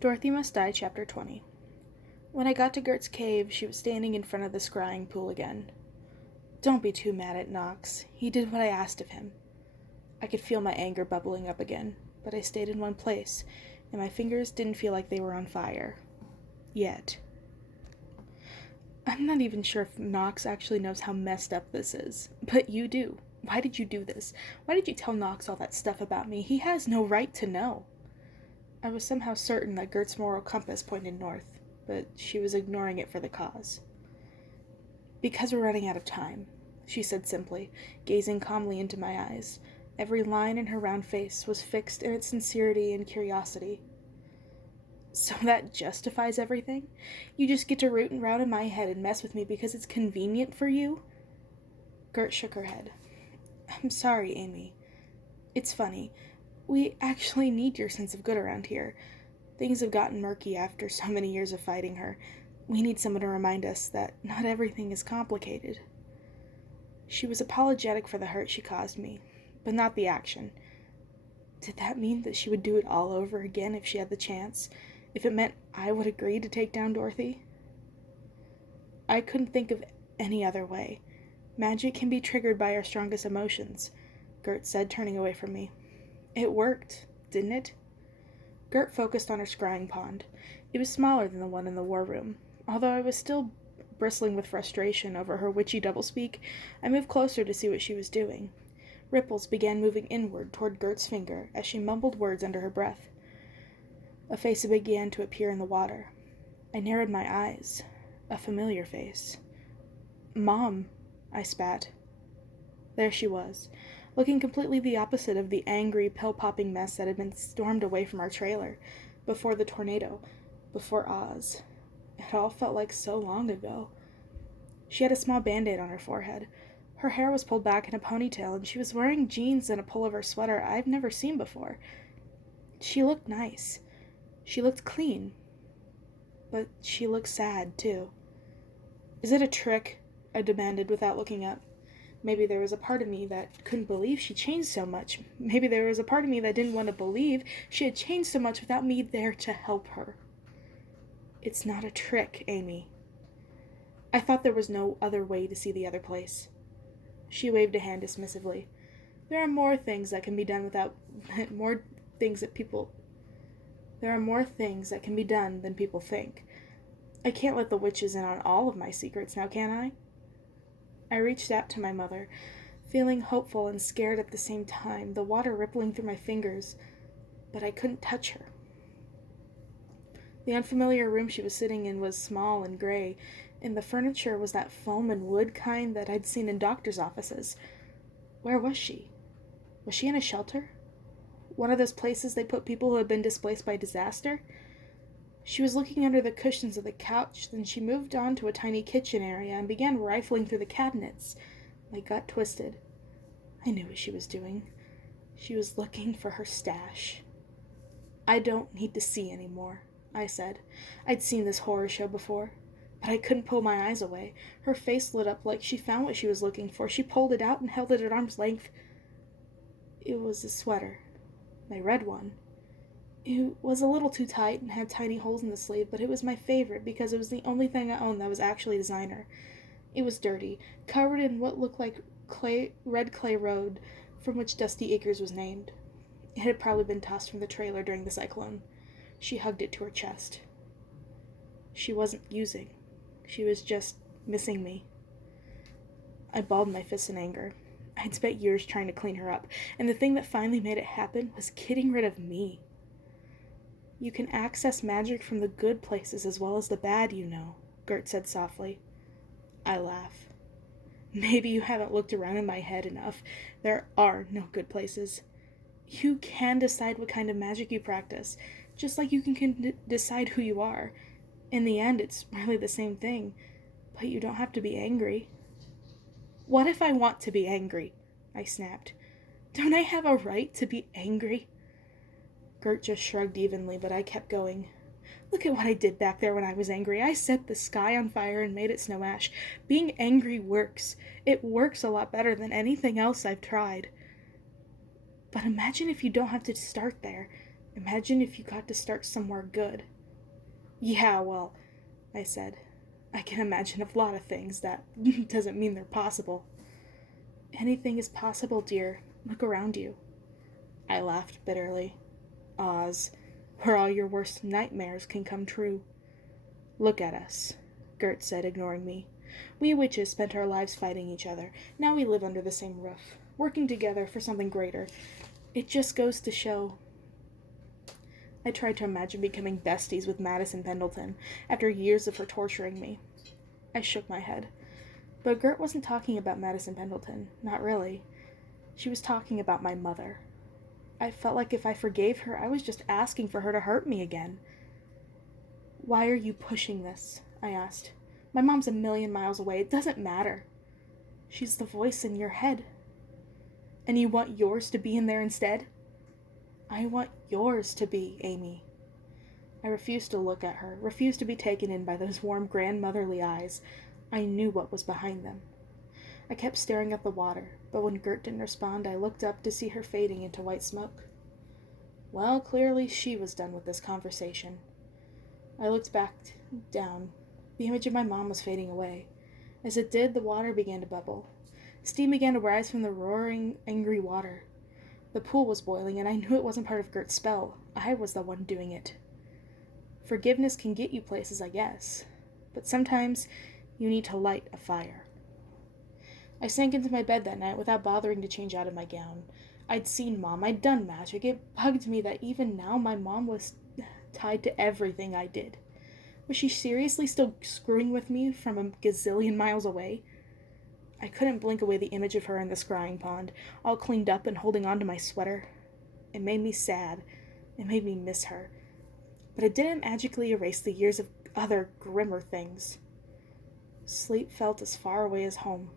Dorothy Must Die, Chapter 20. When I got to Gert's cave, she was standing in front of the scrying pool again. Don't be too mad at Knox. He did what I asked of him. I could feel my anger bubbling up again, but I stayed in one place, and my fingers didn't feel like they were on fire. Yet. I'm not even sure if Knox actually knows how messed up this is, but you do. Why did you do this? Why did you tell Knox all that stuff about me? He has no right to know. I was somehow certain that Gert's moral compass pointed north, but she was ignoring it for the cause. Because we're running out of time, she said simply, gazing calmly into my eyes. Every line in her round face was fixed in its sincerity and curiosity. So that justifies everything? You just get to root around in my head and mess with me because it's convenient for you? Gert shook her head. I'm sorry, Amy. It's funny. We actually need your sense of good around here. Things have gotten murky after so many years of fighting her. We need someone to remind us that not everything is complicated. She was apologetic for the hurt she caused me, but not the action. Did that mean that she would do it all over again if she had the chance? If it meant I would agree to take down Dorothy? I couldn't think of any other way. Magic can be triggered by our strongest emotions, Gert said, turning away from me. It worked, didn't it? Gert focused on her scrying pond. It was smaller than the one in the war room. Although I was still bristling with frustration over her witchy doublespeak, I moved closer to see what she was doing. Ripples began moving inward toward Gert's finger as she mumbled words under her breath. A face began to appear in the water. I narrowed my eyes. A familiar face. Mom, I spat. There she was, looking completely the opposite of the angry, pill-popping mess that had been stormed away from our trailer, before the tornado, before Oz. It all felt like so long ago. She had a small band-aid on her forehead. Her hair was pulled back in a ponytail, and she was wearing jeans and a pullover sweater I've never seen before. She looked nice. She looked clean. But she looked sad, too. Is it a trick? I demanded without looking up. Maybe there was a part of me that couldn't believe she changed so much. Maybe there was a part of me that didn't want to believe she had changed so much without me there to help her. It's not a trick, Amy. I thought there was no other way to see the other place. She waved a hand dismissively. There are more things that can be done than people think. I can't let the witches in on all of my secrets now, can I? I reached out to my mother, feeling hopeful and scared at the same time, the water rippling through my fingers, but I couldn't touch her. The unfamiliar room she was sitting in was small and gray, and the furniture was that foam and wood kind that I'd seen in doctors' offices. Where was she? Was she in a shelter? One of those places they put people who had been displaced by disaster? She was looking under the cushions of the couch, then she moved on to a tiny kitchen area and began rifling through the cabinets. My gut twisted. I knew what she was doing. She was looking for her stash. I don't need to see anymore, I said. I'd seen this horror show before, but I couldn't pull my eyes away. Her face lit up like she found what she was looking for. She pulled it out and held it at arm's length. It was a sweater. My red one. It was a little too tight and had tiny holes in the sleeve, but it was my favorite because it was the only thing I owned that was actually designer. It was dirty, covered in what looked like red clay road from which Dusty Acres was named. It had probably been tossed from the trailer during the cyclone. She hugged it to her chest. She wasn't using. She was just missing me. I balled my fists in anger. I'd spent years trying to clean her up, and the thing that finally made it happen was getting rid of me. You can access magic from the good places as well as the bad, you know, Gert said softly. I laugh. Maybe you haven't looked around in my head enough. There are no good places. You can decide what kind of magic you practice, just like you can decide who you are. In the end, it's really the same thing, but you don't have to be angry. What if I want to be angry? I snapped. Don't I have a right to be angry? Gert just shrugged evenly, but I kept going. Look at what I did back there when I was angry. I set the sky on fire and made it snow ash. Being angry works. It works a lot better than anything else I've tried. But imagine if you don't have to start there. Imagine if you got to start somewhere good. Yeah, well, I said, I can imagine a lot of things. That doesn't mean they're possible. Anything is possible, dear. Look around you. I laughed bitterly. Oz, where all your worst nightmares can come true. Look at us, Gert said, ignoring me. We witches spent our lives fighting each other. Now we live under the same roof, working together for something greater. It just goes to show. I tried to imagine becoming besties with Madison Pendleton after years of her torturing me. I shook my head. But Gert wasn't talking about Madison Pendleton. Not really. She was talking about my mother. I felt like if I forgave her, I was just asking for her to hurt me again. Why are you pushing this? I asked. My mom's a million miles away. It doesn't matter. She's the voice in your head. And you want yours to be in there instead? I want yours to be, Amy. I refused to look at her, refused to be taken in by those warm grandmotherly eyes. I knew what was behind them. I kept staring at the water, but when Gert didn't respond, I looked up to see her fading into white smoke. Well, clearly she was done with this conversation. I looked back down. The image of my mom was fading away. As it did, the water began to bubble. Steam began to rise from the roaring, angry water. The pool was boiling, and I knew it wasn't part of Gert's spell. I was the one doing it. Forgiveness can get you places, I guess. But sometimes you need to light a fire. I sank into my bed that night without bothering to change out of my gown. I'd seen Mom. I'd done magic. It bugged me that even now my mom was tied to everything I did. Was she seriously still screwing with me from a gazillion miles away? I couldn't blink away the image of her in the scrying pond, all cleaned up and holding on to my sweater. It made me sad. It made me miss her. But it didn't magically erase the years of other, grimmer things. Sleep felt as far away as home.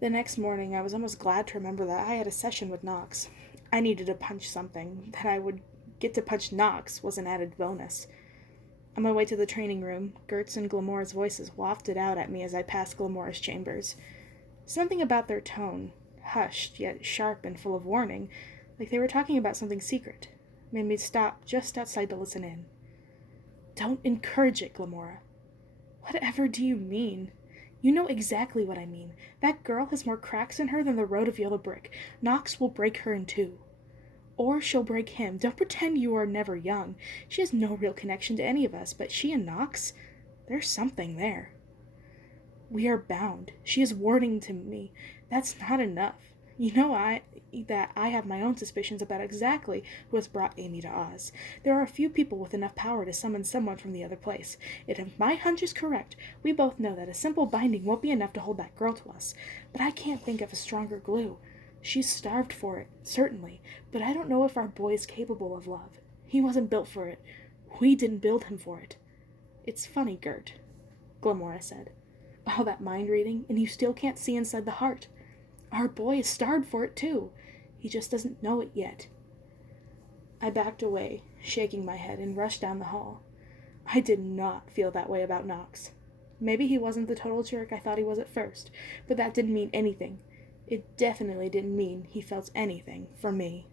The next morning, I was almost glad to remember that I had a session with Knox. I needed to punch something. That I would get to punch Knox was an added bonus. On my way to the training room, Gert's and Glamora's voices wafted out at me as I passed Glamora's chambers. Something about their tone, hushed yet sharp and full of warning, like they were talking about something secret, made me stop just outside to listen in. Don't encourage it, Glamora. Whatever do you mean? You know exactly what I mean. That girl has more cracks in her than the road of yellow brick. Knox will break her in two. Or she'll break him. Don't pretend you are never young. She has no real connection to any of us, but she and Knox, there's something there. We are bound. She is warding to me. That's not enough. You know that I have my own suspicions about exactly who has brought Amy to Oz. There are a few people with enough power to summon someone from the other place. And if my hunch is correct, we both know that a simple binding won't be enough to hold that girl to us. But I can't think of a stronger glue. She's starved for it, certainly, but I don't know if our boy is capable of love. He wasn't built for it. We didn't build him for it. It's funny, Gert, Glamora said. All that mind reading, and you still can't see inside the heart. Our boy is starved for it, too. He just doesn't know it yet. I backed away, shaking my head, and rushed down the hall. I did not feel that way about Knox. Maybe he wasn't the total jerk I thought he was at first, but that didn't mean anything. It definitely didn't mean he felt anything for me.